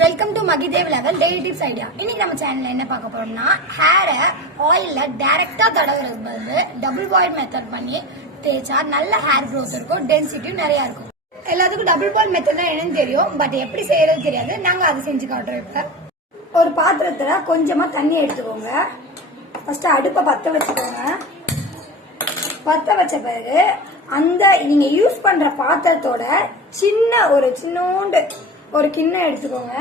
Welcome to Mahidev level daily tips idea. இன்னைக்கு நம்ம சேனல்ல என்ன பார்க்க போறோம்னா, ஹேரை ஆயில்ல டைரக்டா தடவுறது வந்து டபுள் பாயில் மெத்தட் பண்ணி தேய்ச்சா நல்ல ஹேர் க்ரோத் இருக்கும், டென்சிட்டியும் நிறைய இருக்கும். எல்லாத்துக்கும் டபுள் பாயில் மெத்தட் தான் என்னன்னு தெரியும், பட் எப்படி செய்யறது தெரியாது. நாங்க அதை செஞ்சு காட்டுறோம். இப்ப ஒரு பாத்திரத்துல கொஞ்சமா தண்ணி எடுத்துக்கோங்க. ஃபர்ஸ்ட் அடுப்பை பத்த வச்சுக்கோங்க. பத்த வச்ச பிறகு அந்த நீங்க யூஸ் பண்ற பாத்திரத்தோட சின்னோண்டு ஒரு கிண்ணம் எடுத்துக்கோங்க.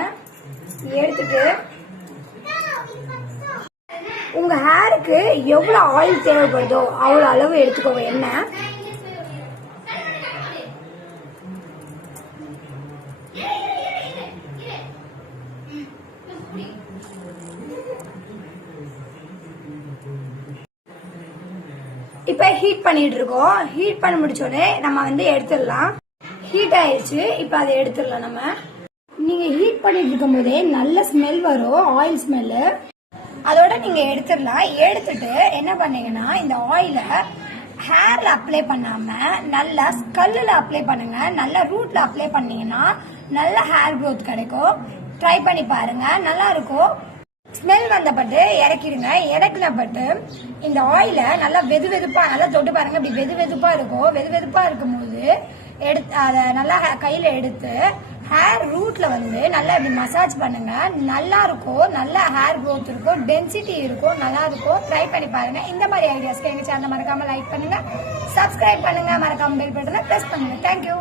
எடுத்துட்டு உங்க ஹேருக்கு எவ்வளவு ஆயில் தேவைப்படுதோ அவ்வளவு அளவு எடுத்துக்கோங்க. எண்ணெய் இப்ப ஹீட் பண்ணிட்டு இருக்கோம். ஹீட் பண்ணி முடிச்சோடனே நம்ம வந்து எடுத்துடலாம். ஹீட் ஆயிடுச்சு. இப்ப அதை எடுத்துடலாம். நம்ம நீங்க ஹீட் பண்ணிட்டு இருக்கும் போதே நல்ல ஸ்மெல் வரும், ஆயில் ஸ்மெல்லு. அதோட நீங்க எடுத்துடலாம். எடுத்துட்டு என்ன பண்ணீங்கன்னா, இந்த ஆயில ஹேர்ல அப்ளை பண்ணாம நல்லா ஸ்கல்லுல அப்ளை பண்ணுங்க. நல்லா ரூட்ல அப்ளை பண்ணீங்கன்னா நல்ல ஹேர் க்ரோத் கிடைக்கும். ட்ரை பண்ணி பாருங்க, நல்லா இருக்கும். ஸ்மெல் வந்தப்பட்டு இறக்கிடுங்க. இறக்கினப்பட்டு இந்த ஆயில நல்லா வெதுவெதுப்பா நல்லா தொட்டு பாருங்க. இப்படி வெதுவெதுப்பா இருக்கும். வெதுவெதுப்பா இருக்கும் போது எடுத்து அதை நல்லா கையில எடுத்து ஹேர் ரூட்ல வந்து நல்லா இப்படி மசாஜ் பண்ணுங்க. நல்லா இருக்கும், நல்ல ஹேர் க்ரோத் இருக்கும், டென்சிட்டி இருக்கும், நல்லா இருக்கும். ட்ரை பண்ணி பாருங்க. இந்த மாதிரி ஐடியாஸ்க்கு எங்க சேனல் மறக்காம லைக் பண்ணுங்க, சப்ஸ்கிரைப் பண்ணுங்க, மறக்காம பெல் பட்டனை பிரஸ் பண்ணுங்க. தேங்க்யூ.